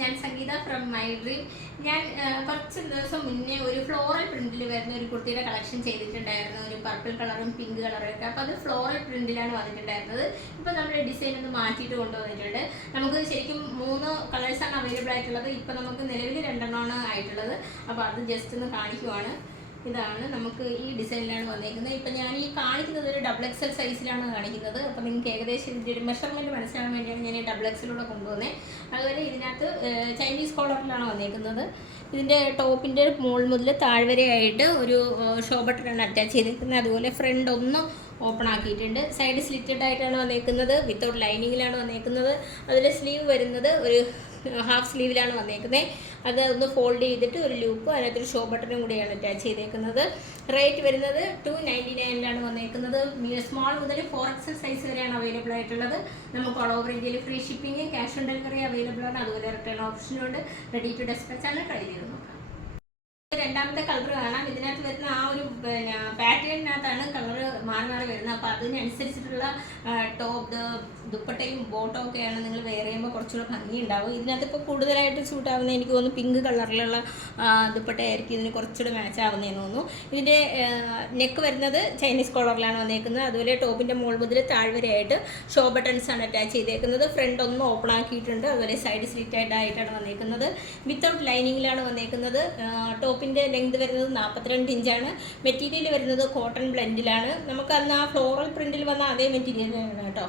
ഞാൻ സംഗീത from my dream. ഞാൻ കുറച്ച് ദിവസം മുന്നേ ഒരു ഫ്ലോറൽ പ്രിന്റിൽ വരുന്ന ഒരു കുർത്തിയുടെ കളക്ഷൻ ചെയ്തിട്ടുണ്ടായിരുന്നു, ഒരു പർപ്പിൾ കളറും പിങ്ക് കളറും ഒക്കെ. അപ്പോൾ അത് ഫ്ലോറൽ പ്രിന്റിലാണ് വന്നിട്ടുണ്ടായിരുന്നത്. ഇപ്പോൾ നമ്മുടെ ഡിസൈൻ ഒന്ന് മാറ്റിയിട്ട് കൊണ്ടുവന്നിട്ടുണ്ട്. നമുക്ക് ശരിക്കും 3 കളേഴ്സാണ് അവൈലബിൾ ആയിട്ടുള്ളത്. ഇപ്പോൾ നമുക്ക് നിലവിൽ 2 ആയിട്ടുള്ളത്. അപ്പോൾ അത് ജസ്റ്റ് ഒന്ന് കാണിക്കുവാണ്. ഇതാണ് നമുക്ക് ഈ ഡിസൈനിലാണ് വന്നിരിക്കുന്നത്. ഇപ്പം ഞാൻ ഈ കാണിക്കുന്നത് ഒരു XXL സൈസിലാണ് കാണിക്കുന്നത്. അപ്പോൾ നിങ്ങൾക്ക് ഏകദേശം ഇതിൻ്റെ ഒരു മെഷർമെൻറ്റ് മനസ്സിലാകാൻ വേണ്ടിയാണ് ഞാൻ ഈ XXLൂടെ കൊണ്ടുവന്നത്. അതുപോലെ ഇതിനകത്ത് ചൈനീസ് കോളറിലാണ് വന്നിരിക്കുന്നത്. ഇതിൻ്റെ ടോപ്പിൻ്റെ മുകൾ മുതൽ താഴ്വരയായിട്ട് ഒരു ഷോ ബട്ടണാണ് അറ്റാച്ച് ചെയ്തിരിക്കുന്നത്. അതുപോലെ ഫ്രണ്ട് ഒന്ന് ഓപ്പൺ ആക്കിയിട്ടുണ്ട്. സൈഡ് സ്ലിറ്റഡ് ആയിട്ടാണ് വന്നിരിക്കുന്നത്. വിത്തൗട്ട് ലൈനിങ്ങിലാണ് വന്നിരിക്കുന്നത്. അതിൽ സ്ലീവ് വരുന്നത് ഒരു ഹാഫ് സ്ലീവിലാണ് വന്നേക്കുന്നത്. അത് ഒന്ന് ഫോൾഡ് ചെയ്തിട്ട് ഒരു ലൂപ്പ്, അതിനകത്തൊരു ഷോ ബട്ടണും കൂടിയാണ് അറ്റാച്ച് ചെയ്തേക്കുന്നത്. റേറ്റ് വരുന്നത് 299 വന്നേക്കുന്നത്. സ്മോൾ മുതൽ 4XL സൈസ് വരെയാണ് അവൈലബിൾ ആയിട്ടുള്ളത്. നമുക്ക് ഓൾ ഓവർ ഇന്ത്യയിൽ free shipping, cash on delivery available ആണ്. അതുപോലെ റിട്ടേൺ ഓപ്ഷനുണ്ട്. റെഡി ടു ഡെസ്പാച്ച് ആണ്. ട്രൈ ചെയ്ത് നോക്കാം. രണ്ടാമത്തെ കളർ കാണാം. ഇതിനകത്ത് വരുന്ന ആ ഒരു പാറ്റേണിനകത്താണ് കളർ മാറി മാറി വരുന്നത്. അപ്പോൾ അതിനനുസരിച്ചിട്ടുള്ള ടോപ്പ്, ദുപ്പട്ടയും ബോട്ടോ ഒക്കെയാണ് നിങ്ങൾ വെയർ ചെയ്യുമ്പോൾ കുറച്ചുകൂടെ ഭംഗി ഉണ്ടാവും. ഇതിനകത്ത് ഇപ്പോൾ കൂടുതലായിട്ട് സൂട്ട് ആവുന്നത് എനിക്ക് തോന്നുന്നു പിങ്ക് കളറിലുള്ള ദുപ്പട്ടയായിരിക്കും ഇതിന് കുറച്ചുകൂടെ മാച്ച് ആവുന്നതെന്ന് തോന്നുന്നു. ഇതിൻ്റെ നെക്ക് വരുന്നത് ചൈനീസ് കോളറിലാണ് വന്നേക്കുന്നത്. അതുപോലെ ടോപ്പിൻ്റെ മുകൾ മുതൽ താഴ്വരയായിട്ട് ഷോ ബട്ടൺസ് ആണ് അറ്റാച്ച് ചെയ്തേക്കുന്നത്. ഫ്രണ്ട് ഒന്ന് ഓപ്പൺ ആക്കിയിട്ടുണ്ട്. അതുപോലെ സൈഡ് സ്ലിറ്റഡ് ആയിട്ടാണ് വന്നേക്കുന്നത്. വിത്തൗട്ട് ലൈനിങ്ങിലാണ് വന്നേക്കുന്നത്. ടോപ്പിൻ്റെ ലെങ്ത് വരുന്നത് 42 ഇഞ്ചാണ്. മെറ്റീരിയൽ വരുന്നത് കോട്ടൺ ബ്ലെൻഡിലാണ്. നമുക്ക് അന്ന് ആ ഫ്ലോറൽ പ്രിൻറ്റിൽ വന്ന അതേ മെറ്റീരിയലാണ് കേട്ടോ.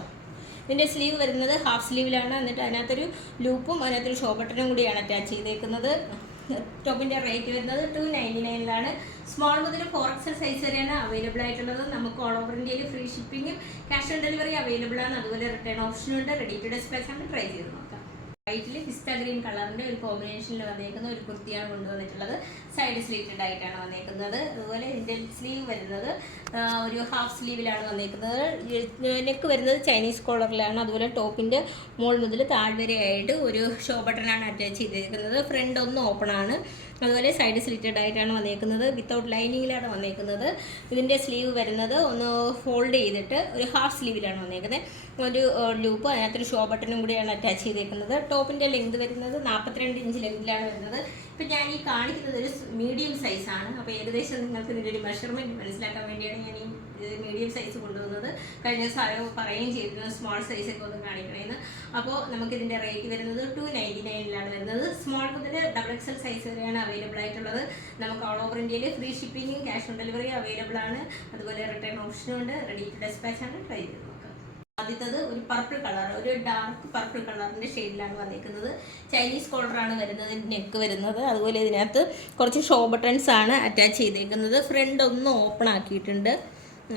ഇതിൻ്റെ സ്ലീവ് വരുന്നത് ഹാഫ് സ്ലീവിലാണ്. എന്നിട്ട് അതിനകത്തൊരു ലൂപ്പും അതിനകത്തൊരു ഷോ ബട്ടണും കൂടിയാണ് അറ്റാച്ച് ചെയ്തേക്കുന്നത്. ടോപ്പിൻ്റെ റേറ്റ് വരുന്നത് 299 സ്മോൾ മുതൽ 4XL സൈസ് വരെയാണ് അവൈലബിൾ ആയിട്ടുള്ളത്. നമുക്ക് ഓൾ ഓവർ ഇന്ത്യയിൽ ഫ്രീ ഷിപ്പിങ്ങും ക്യാഷ് ഓൺ ഡെലിവറി അവൈലബിൾ ആണ്. അതുപോലെ റിട്ടേൺ ഓപ്ഷനുണ്ട്. റെഡി ടു ഡെസ്പാച്ച് ആണ്. ട്രൈ ചെയ്ത് നോക്കാം. വൈറ്റിൽ പിസ്ത ഗ്രീൻ കളറിൻ്റെ ഒരു കോമ്പിനേഷനിൽ വന്നേക്കുന്ന ഒരു കുർത്തിയാണ് കൊണ്ടുവന്നിട്ടുള്ളത്. സൈഡ് സ്ലിറ്റഡ് ആയിട്ടാണ് വന്നേക്കുന്നത്. അതുപോലെ ഇതിൻ്റെ സ്ലീവ് വരുന്നത് ഒരു ഹാഫ് സ്ലീവിലാണ് വന്നേക്കുന്നത്. നെക്ക് വരുന്നത് ചൈനീസ് കോളറിലാണ്. അതുപോലെ ടോപ്പിൻ്റെ മുകൾ മുതൽ താഴ്വരയായിട്ട് ഒരു ഷോ ബട്ടണാണ് അറ്റാച്ച് ചെയ്തിരിക്കുന്നത്. ഫ്രണ്ട് ഒന്ന് ഓപ്പൺ ആണ്. അതുപോലെ സൈഡ് സ്ലിറ്റഡ് ആയിട്ടാണ് വന്നേക്കുന്നത്. വിത്തൗട്ട് ലൈനിങ്ങിലാണ് വന്നേക്കുന്നത്. ഇതിൻ്റെ സ്ലീവ് വരുന്നത് ഒന്ന് ഫോൾഡ് ചെയ്തിട്ട് ഒരു ഹാഫ് സ്ലീവിലാണ് വന്നേക്കുന്നത്. ഒരു ലൂപ്പ്, അതിനകത്തൊരു ഷോ ബട്ടണും കൂടിയാണ് അറ്റാച്ച് ചെയ്തേക്കുന്നത്. ടോപ്പിൻ്റെ ലെങ്ത് വരുന്നത് 42 ഇഞ്ച് ലെങ്തിലാണ് വരുന്നത്. ഇപ്പം ഞാൻ ഈ കാണിക്കുന്നത് ഒരു മീഡിയം സൈസാണ്. അപ്പോൾ ഏകദേശം നിങ്ങൾക്ക് ഇതിൻ്റെ ഒരു മെഷർമെൻറ്റ് മനസ്സിലാക്കാൻ വേണ്ടിയാണ് ഞാൻ ഈ മീഡിയം സൈസ് കൊണ്ടുവന്നത്. കഴിഞ്ഞ ദിവസം പറയുകയും ചെയ്തിരുന്നു സ്മോൾ സൈസൊക്കെ ഒന്ന് കാണിക്കണമെന്ന്. അപ്പോൾ നമുക്കിതിൻ്റെ റേറ്റ് വരുന്നത് 299 വരുന്നത്. സ്മോൾ മുതൽ XXL സൈസ് വരെയാണ് അവൈലബിൾ ആയിട്ടുള്ളത്. നമുക്ക് ഓൾ ഓവർ ഇന്ത്യയിൽ ഫ്രീ ഷിപ്പിങ്ങും ക്യാഷ് ഓൺ ഡെലിവറി അവൈലബിൾ ആണ്. അതുപോലെ റിട്ടേൺ ഓപ്ഷനും ഉണ്ട്. റെഡി ടു ഡെസ്പാച്ച് ആണ്. ട്രൈ ചെയ്ത് നോക്കാം. ആദ്യത്തത് ഒരു പർപ്പിൾ കളർ, ഒരു ഡാർക്ക് പർപ്പിൾ കളറിൻ്റെ ഷെയ്ഡിലാണ് വന്നിരിക്കുന്നത്. ചൈനീസ് കോളറാണ് വരുന്നത് നെക്ക് വരുന്നത്. അതുപോലെ ഇതിനകത്ത് കുറച്ച് ഷോ ബട്ടൺസ് ആണ് അറ്റാച്ച് ചെയ്തേക്കുന്നത്. ഫ്രണ്ട് ഒന്ന് ഓപ്പൺ ആക്കിയിട്ടുണ്ട്.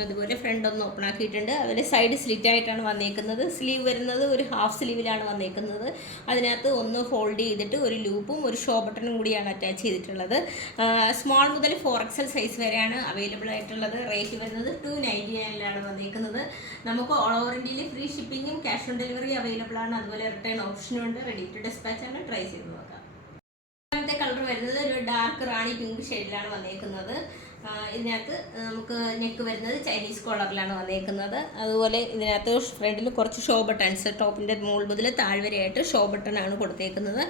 അതുപോലെ ഫ്രണ്ട് ഒന്ന് ഓപ്പൺ ആക്കിയിട്ടുണ്ട്. അതുപോലെ സൈഡ് സ്ലിറ്റ് ആയിട്ടാണ് വന്നേക്കുന്നത്. സ്ലീവ് വരുന്നത് ഒരു ഹാഫ് സ്ലീവിലാണ് വന്നേക്കുന്നത്. അതിനകത്ത് ഒന്ന് ഫോൾഡ് ചെയ്തിട്ട് ഒരു ലൂപ്പും ഒരു ഷോ ബട്ടണും കൂടിയാണ് അറ്റാച്ച് ചെയ്തിട്ടുള്ളത്. സ്മോൾ മുതൽ 4XL സൈസ് വരെയാണ് അവൈലബിൾ ആയിട്ടുള്ളത്. റേറ്റ് വരുന്നത് 299 വന്നേക്കുന്നത്. നമുക്ക് ഓൾ ഓവർ ഇന്ത്യയിൽ ഫ്രീ ഷിപ്പിങ്ങും ക്യാഷ് ഓൺ ഡെലിവറി അവൈലബിൾ ആണ്. അതുപോലെ റിട്ടേൺ ഓപ്ഷനും ഉണ്ട്. റെഡി ടു ഡെസ്പാച്ച് ആണ്. ട്രൈ ചെയ്ത് നോക്കാം. രണ്ടാമത്തെ കളർ വരുന്നത് ഒരു ഡാർക്ക് റാണി പിങ്ക് ഷെയ്ഡിലാണ് വന്നേക്കുന്നത്. ഇതിനകത്ത് നമുക്ക് നെക്ക് വരുന്നത് ചൈനീസ് കോളറിലാണ് വന്നേക്കുന്നത്. അതുപോലെ ഇതിനകത്ത് ഫ്രണ്ടിൽ കുറച്ച് ഷോ ബട്ടൺസ്, ടോപ്പിൻ്റെ മുകൾ മുതൽ താഴ്വരയായിട്ട് ഷോ ബട്ടണാണ് കൊടുത്തേക്കുന്നത്.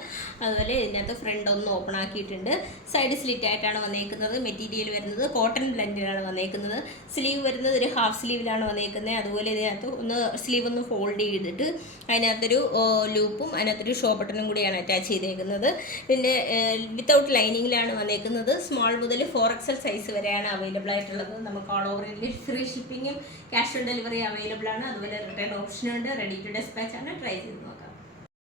അതുപോലെ ഇതിനകത്ത് ഫ്രണ്ട് ഒന്ന് ഓപ്പൺ ആക്കിയിട്ടുണ്ട്. സൈഡ് സ്ലിറ്റ് ആയിട്ടാണ് വന്നേക്കുന്നത്. മെറ്റീരിയൽ വരുന്നത് കോട്ടൺ ബ്ലെൻഡിലാണ് വന്നേക്കുന്നത്. സ്ലീവ് വരുന്നത് ഒരു ഹാഫ് സ്ലീവിലാണ് വന്നേക്കുന്നത്. അതുപോലെ ഇതിനകത്ത് സ്ലീവ് ഒന്ന് ഫോൾഡ് ചെയ്തിട്ട് അതിനകത്തൊരു ലൂപ്പും അതിനകത്തൊരു ഷോ ബട്ടണും കൂടിയാണ് അറ്റാച്ച് ചെയ്തേക്കുന്നത്. ഇതിൻ്റെ വിത്തൗട്ട് ലൈനിങ്ങിലാണ് വന്നേക്കുന്നത്. സ്മോൾ മുതൽ 4XL സൈസ് വരെയാണ് അവൈലബിൾ ആയിട്ടുള്ളത്. നമുക്ക് ഓൾ ഓവർ ഇന്ത്യയിൽ ഫ്രീ ഷിപ്പിങ്ങും ക്യാഷ് ഓൺ ഡെലിവറി അവൈലബിൾ ആണ്. അതുപോലെ റിട്ടേൺ ഓപ്ഷനുണ്ട്. റെഡി ടു ഡെസ്പാച്ച് ആണ്. ട്രൈ ചെയ്ത് നോക്കാം.